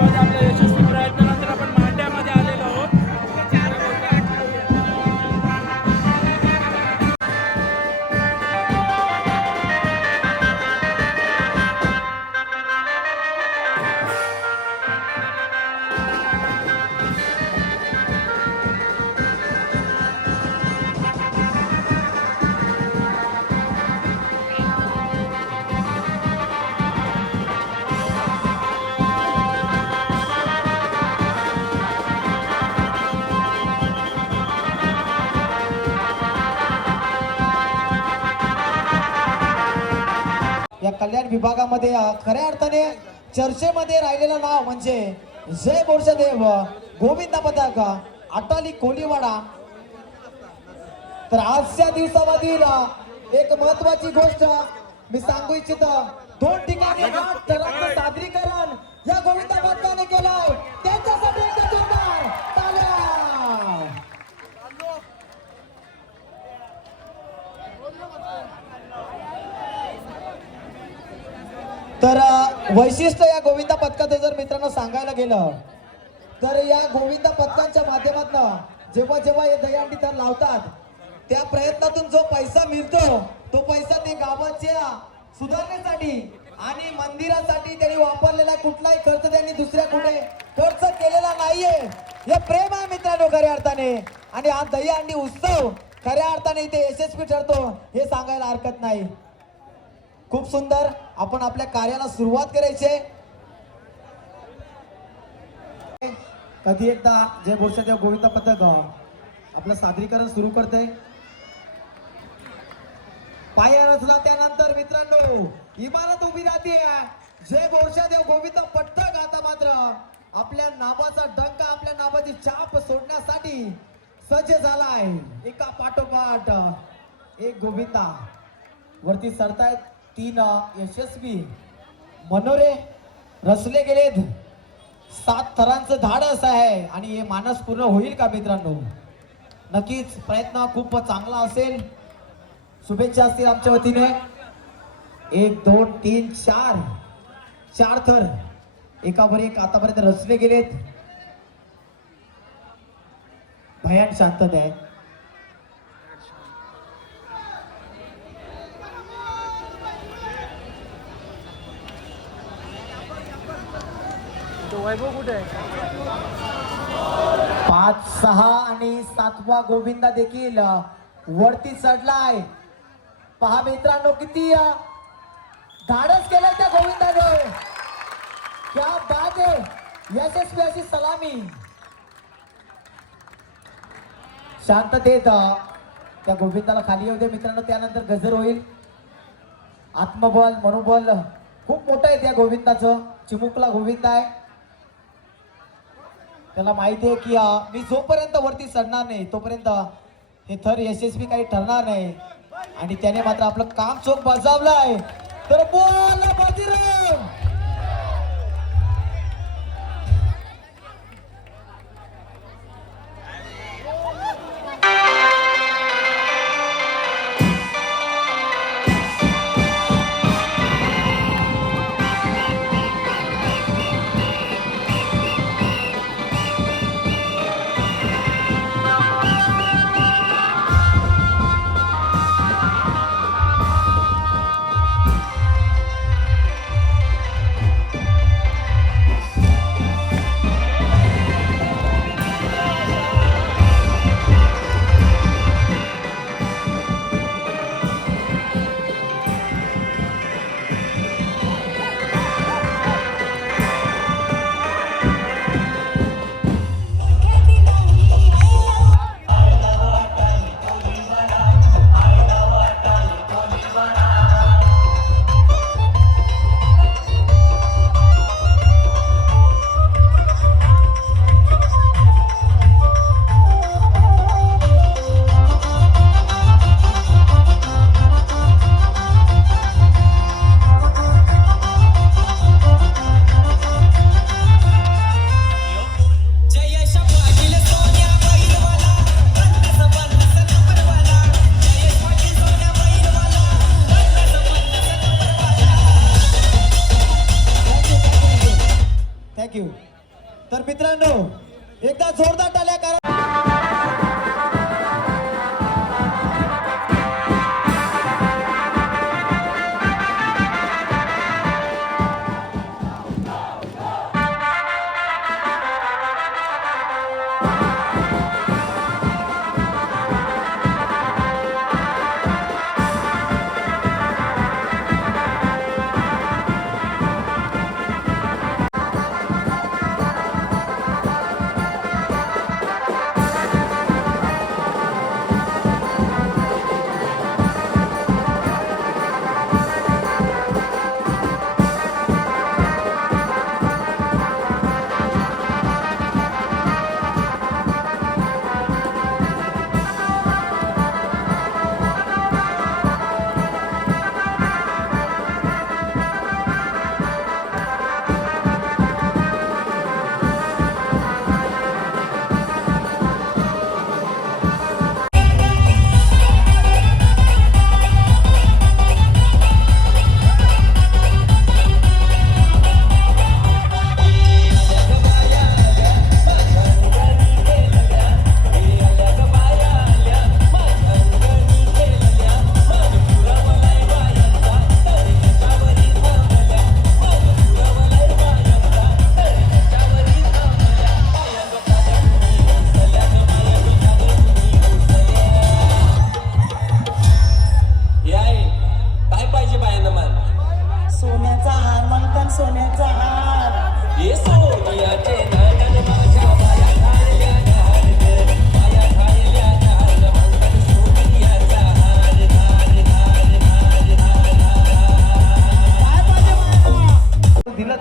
मध्ये आपल्या कल्याण विभागामध्ये खऱ्या अर्थाने चर्चेमध्ये राहिलेलं नाव म्हणजे जय बोरसदेव गोविंद पताक अटाली कोलीवाडा. तर आजच्या दिवसामधील एक महत्वाची गोष्ट मी सांगू इच्छित. दोन ठिकाणी सादरीकरण या गोविंद पथकाने केलंय. त्यांच्यासाठी एकदा जोरदार टाळ्या. तर वैशिष्ट्य या गोविंदा पथकाचं जर मित्रांनो सांगायला गेलं तर या गोविंदा पथकांच्या माध्यमातून जेव्हा जेव्हा हे दहीहंडी तर लावतात त्या प्रयत्नातून जो पैसा मिळतो तो पैसा ते गावाच्या सुधारणेसाठी आणि मंदिरासाठी त्यांनी वापरलेला कुठलाही खर्च त्यांनी दुसऱ्या कुठे खर्च केलेला नाहीये. हे प्रेम आहे मित्रांनो खऱ्या अर्थाने. आणि हा दहीहंडी उत्सव खऱ्या अर्थाने इथे यशस्वी ठरतो हे सांगायला हरकत नाही. खूप सुंदर. आपण आपल्या कार्याला सुरुवात करायची आहे. कधी एकदा जय बोरशादेव गोविंद पथक आपलं सादरीकरण सुरू करते पाय रचला त्यानंतर मित्रांनो इमारत उभी राहते. जय बोरशादेव गोविंद पथक आता मात्र आपल्या नावाचा डंका आपल्या नावाची चाप सोडण्यासाठी सज्ज आहे एका पाठोपाठ एक गोविंदा वरती सरतायत. तीन यशस्वी मनोरे रचले गेलेत. सात थरांचं धाड असं आहे आणि हे मानस पूर्ण होईल का मित्रांनो? नक्कीच प्रयत्न खूप चांगला असेल. शुभेच्छा असतील आमच्या वतीने. एक दोन तीन चार. चार थर. एकावर एक आतापर्यंत रचले गेलेत. भयान शांतता आहे. वैभव कुठे आहे पाच सहा आणि सातवा गोविंदा देखील वरती चढलाय. पहा मित्रांनो किती धाडस केलं त्या गोविंदाने. क्या बात आहे. यशस्वी अशी सलामी. शांततेत त्या गोविंदाला खाली येऊ दे मित्रांनो त्यानंतर गजर होईल. आत्मबल मनोबल खूप मोठं आहे त्या गोविंदाचं. चिमुकला गोविंद आहे. त्याला माहिती आहे की मी जोपर्यंत वरती चढणार नाही तोपर्यंत हे थर यशस्वी काही ठरणार नाही. आणि त्याने मात्र आपलं काम चोख बजावलं आहे. तर बोला बाजीराव!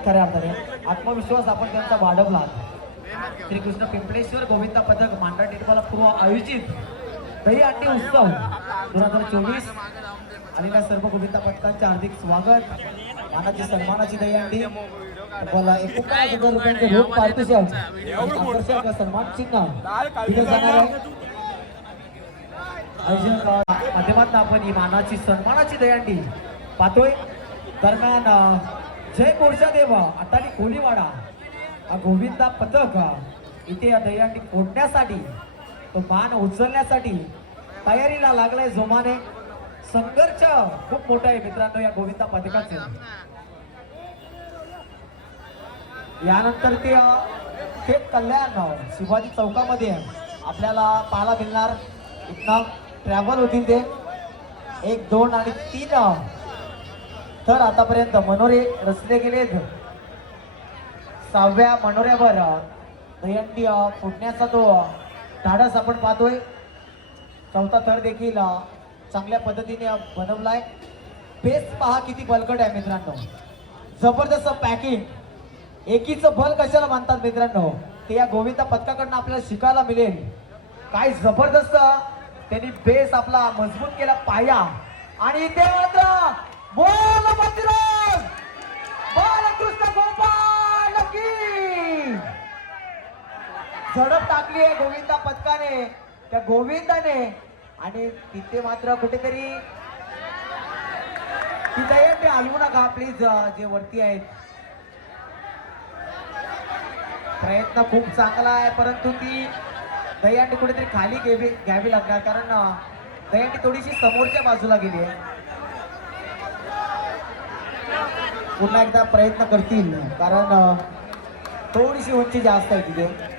खऱ्या अर्थाने. आत्मविश्वास आपण त्यांचा वाढवला. श्रीकृष्ण पिंपळेश्वर गोविंदा पथक मांडा टेकवाला पूर्व आयोजित दही अंडी उत्सव दोन हजार चोवीस. आणि त्या सर्व गोविंदा पथकांचे हार्दिक स्वागत. मानाची सन्मानाची दही अंडी. बोला एकोणपन्नास हजार रुपयांचे रोख पारितोषिक आणि आकर्षक सन्मान चिन्ह. दिलं जाणार आहे. आयोजक अ, माध्यमातून आपण ही मानाची सन्मानाची दयांडी पाहतोय. दरम्यान जय मोर्चा देव अटाली कोलीवाडा. हा गोविंदा पथक इथे या दहीहंडी फोडण्यासाठी तो मान उचलण्यासाठी तयारीला लागलाय जोमाने. संघर्ष खूप मोठा आहे मित्रांनो या गोविंदा पथकाचे. यानंतर ते ते कल्याण शिवाजी चौकामध्ये आपल्याला पाहायला मिळणार इथनं ट्रॅव्हल होतील ते. एक दोन आणि तीन तर आतापर्यंत मनोरे रचले गेलेत. सहाव्या मनोऱ्यावर अ, फुटण्याचा तो धाडस आपण पाहतोय. चौथा थर देखील चांगल्या पद्धतीने बनवलाय. पेस पहा किती बलकट आहे मित्रांनो. जबरदस्त पॅकिंग एकीचं बल कशाला मानतात मित्रांनो? ते या गोविंदा पथकाकडनं आपल्याला शिकायला मिळेल. काय जबरदस्त त्यांनी बेस आपला मजबूत केला पाया. आणि इथे मात्र बोल मंदिरात बालकृष्ण गोपाल की झडप टाकली आहे गोविंदा पथकाने त्या गोविंदाने. आणि तिथे मात्र कुठेतरी तिथे ते हलवू नका प्लीज जे वरती आहेत. प्रयत्न खूप चांगला आहे परंतु ती दहीहंडी कुठेतरी खाली घ्यावी घ्यावी लागणार कारण अं, थोडीशी समोरच्या बाजूला गेली आहे. पुन्हा एकदा प्रयत्न करतील कारण थोडीशी उंची जास्त आहे तिथे.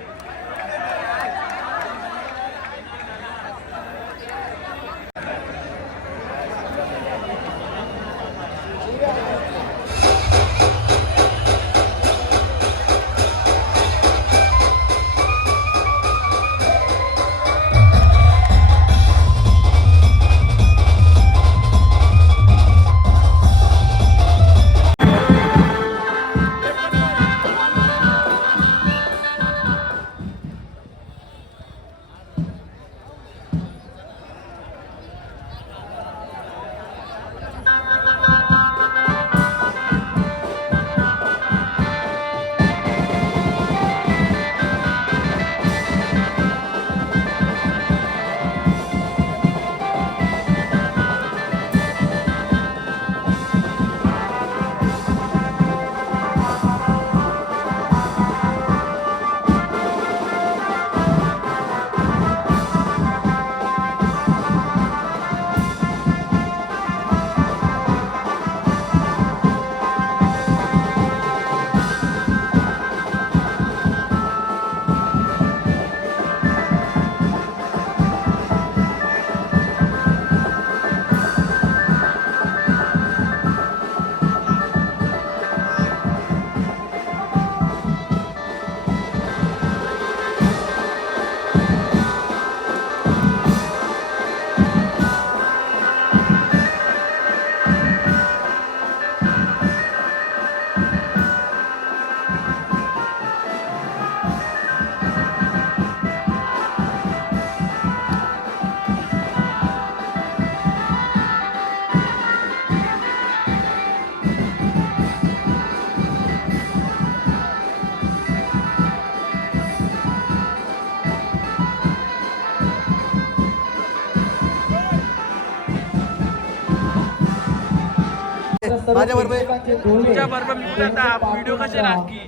माझ्या बरोबर तुझ्या बरोबर मी कुठे आता व्हिडिओ कसे राखी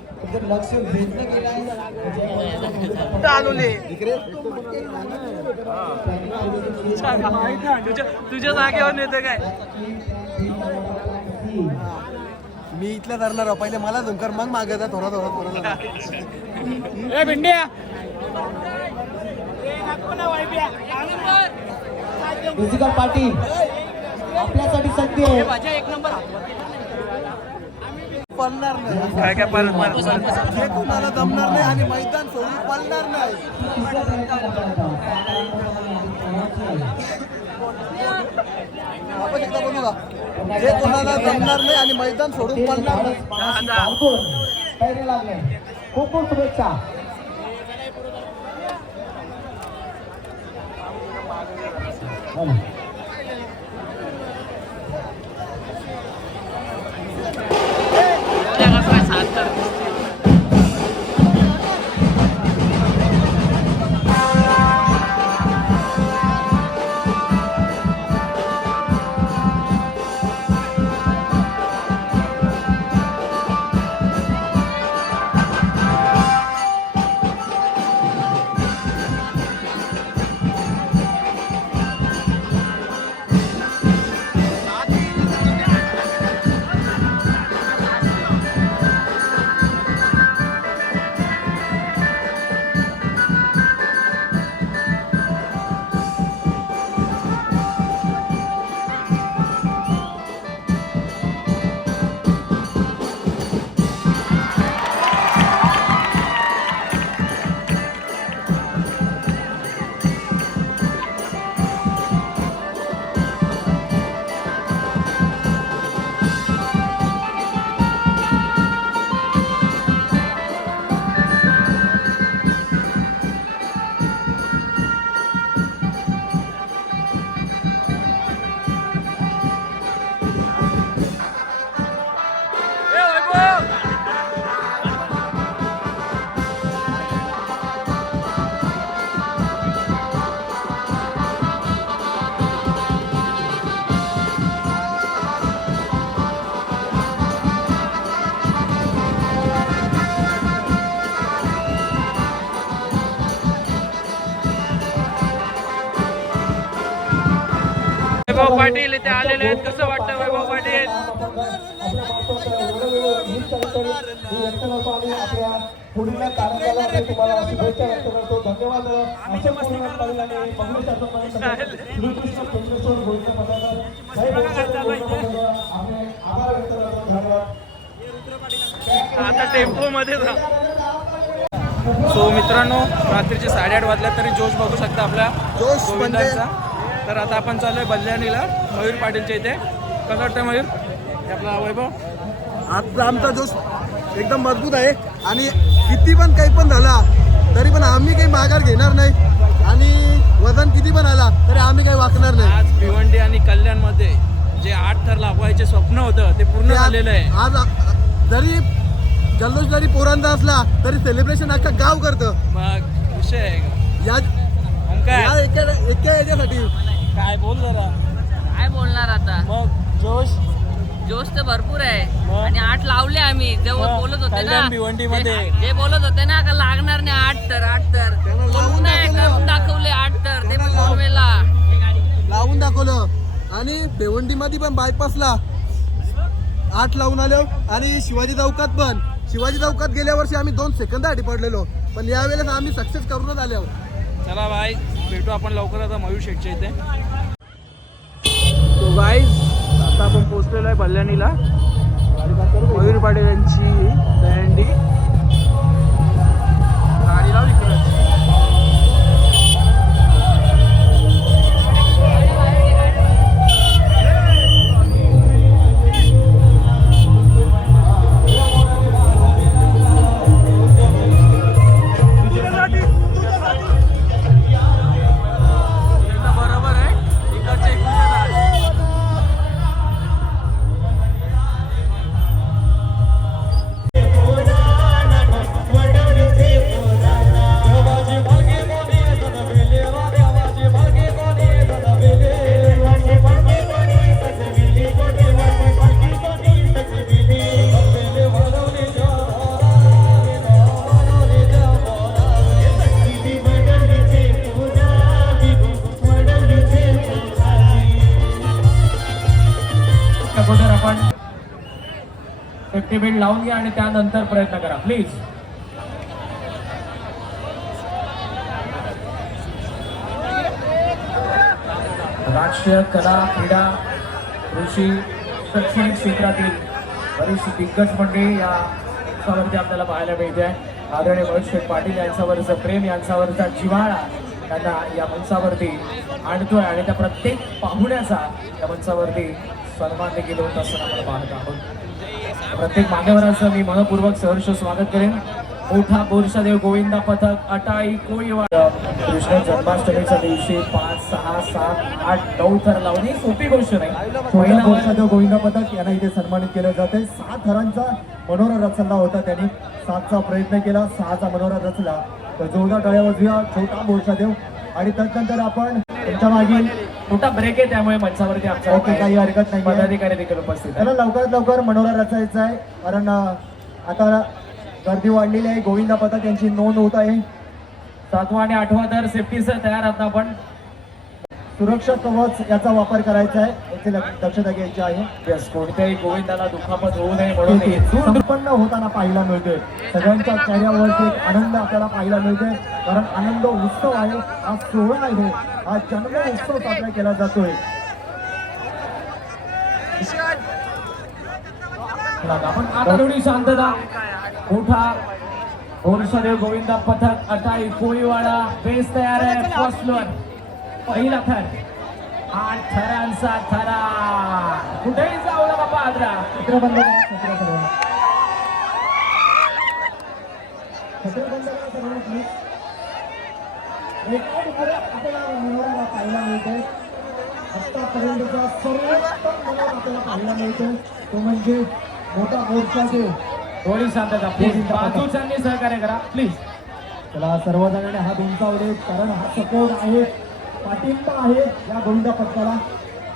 लक्ष वेधलं गेलं आहे कुठं आलोले इकडे तुझ्या तुझ्या जागेवर येते काय? मी इथलं धरणार आहो. पहिले मला झुंकर मग मागत थोडा थोडा थोडा थोडा ए भिंड्या. फिजिकल पाटील आपल्यासाठी संधी आहे. पळणार नाही. काय काय परत परत हे कोणाला जमणार नाही आणि मैदान सोडून पळणार नाही. आपण एकदा बोलू का हे कोणाला जमणार नाही आणि मैदान सोडून पळणार नाही. खूप खूप शुभेच्छा ए पाटील इथे आलेले आहेत. कसं वाटतं वैभव पाटील? आता टेम्पो मध्ये जा. सो मित्रांनो रात्रीचे साडेआठ वाजल्या तरी जोश बघू शकता आपल्या जोश म्हणजे- गोविंदांचा. तर आता आपण चाललोय बल्याणीला मयूर पाटीलच्या इथे. कसं वाटतं मयूर? आपला वैभव? आजचा आमचा जोश एकदम मजबूत आहे. आणि किती पण काही पण झाला तरी पण आम्ही काही माघार घेणार नाही. आणि वजन किती पण आला तरी आम्ही काही वाकणार नाही. आज भिवंडी आणि कल्याणमध्ये जे आठ थर लाभवायचे स्वप्न होतं ते पूर्ण झालेलं आहे. आज जरी जल्लोष जरी पोरांचा असला तरी सेलिब्रेशन अख्खा गाव करतं. मग विषय आहे. या एका याच्यासाठी. काय बोल जरा. काय बोलणार आता? मग जोश? जोश तर भरपूर आहे? आणि आठ लावले आम्ही. जेव्हा? बोलत होते ना. कल्याण भिवंडीमध्ये. ते- ते बोलत होते ना का लागणार नाही आठ तर आठ तर. करून दाखवले. आठ तर. ते पण लावून दाखवलं. आणि भिवंडीमध्ये पण बायपासला आठ लावून आलो. आणि शिवाजी चौकात पण. शिवाजी चौकात गेल्या वर्षी आम्ही दोन सेकंदासाठी पडलेलो. पण यावेळेस आम्ही सक्सेस करूनच आलो. चला बाय भेटू आपण लवकर आता मयूर शेटच्या इथे. तो बाय आता आपण पोहोचलेलो आहे बल्याणीला. मयूर पाटील यांची दहंडी लावून घ्या आणि त्यानंतर प्रयत्न करा. प्लीज राष्ट्रीय कला क्रीडा कृषी शैक्षणिक क्षेत्रातील बरीच दिग्गज मंडळी या उत्सवावरती आपल्याला पाहायला मिळते. आहे आदरणीय महेश पाटील यांच्यावरचं प्रेम यांच्यावरचा जिव्हाळा त्यांना या मंचावरती आणतोय. आणि त्या प्रत्येक पाहुण्याचा या मंचावरती सन्मान देखील होत असताना आपण पाहत आहोत. प्रत्येक मान्यवराचं मी मनपूर्वक सहर्ष स्वागत करेन. मोठा बोरशादेव गोविंदा पथक अटाई कोळीवाड कृष्ण जन्माष्टमीच्या दिवशी पाच सहा सात आठ नऊ थर लावून ही सोपी गोष्ट नाही. पहिला पहिला गोविंदा पथक यांना इथे सन्मानित केलं जाते. सात थरांचा मनोरा रचला होता त्यांनी. सातचा प्रयत्न केला सहाचा मनोरा रचला. तर जोरदार टाळ्या वाजूया छोटा बोरशादेव. आणि त्यानंतर आपण त्यांच्या मागील मोठा ब्रेक आहे त्यामुळे मंचावरती आमच्या ओके, काही हरकत नाहीये. पदाधिकारी देखील उपस्थित त्याला लवकरात लवकर मनोरा रचायचा आहे कारण आता गर्दी वाढलेली आहे. गोविंदा पथक यांची नोंद होत आहे. सातवा आणि आठवा तर सेफ्टीसह तयार आहात ना आपण. सुरक्षा कवच याचा वापर करायचा आहे. याची दक्षता घ्यायची आहे. यस कोणत्याही गोविंदाला दुखापत होऊ नये म्हणून हे संपन्न होताना पाहायला मिळतोय. सगळ्यांच्या चेहऱ्यावरती एक आनंद आपल्याला पाहायला मिळतोय. कारण आनंद उत्सव आहे. हा सोहळा आहे. हा जन्म उत्सव साजरा केला जातोय. आपण आता थोडी शांतता मोठा गोविंदा पथक अटाई कोळीवाडा बेस तयार आहे फर्स्ट फ्लोअर पहिला थर. आठ थरांचा थरा. कुठेही जाऊ नका बंद सर्व बंद सर्व आपल्याला पाहायला सर्वोत्तम आपल्याला पाहायला मिळतोय तो म्हणजे मोठा मोर्चा देव थोडी शांतता प्लीज बाजूच्यांनी सहकार्य करा प्लीज त्याला सर्वजणांनी हात उंचावले कारण हा सपोर्ट आहे. पाठिंबा आहे या गोविंदा पथकाला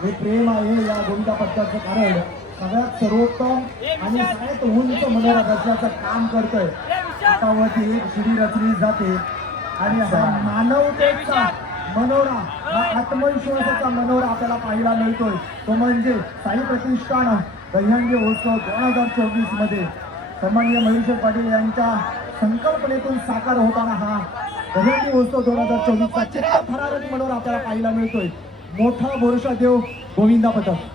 हे प्रेम आहे या गोविंदा पथकाचं कारण. सगळ्यात सर्वोत्तम आणि सगळ्यात उंच मनोरा रचण्याचं काम करतोय. हातावरती एक शिडी रचली जाते. आणि हा मानवतेचा मनोरा हा आत्मविश्वासाचा मनोरा आपल्याला पाहायला मिळतोय. तो म्हणजे साई प्रतिष्ठान दह्यांगी उत्सव दोन हजार चोवीसमध्ये. सन्माननीय महेश्वर पाटील यांच्या संकल्पनेतून साकार होताना हा दहीहंडी उत्सव दोन हजार चोवीसचा चित्त थरारक मनोर आपल्याला पाहायला मिळतोय मोठा भरोसा देव गोविंदा पथक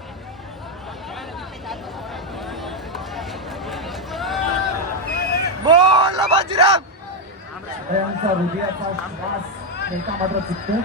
सगळ्यांचा हृदयाचा श्वास एका मात्र चुकतो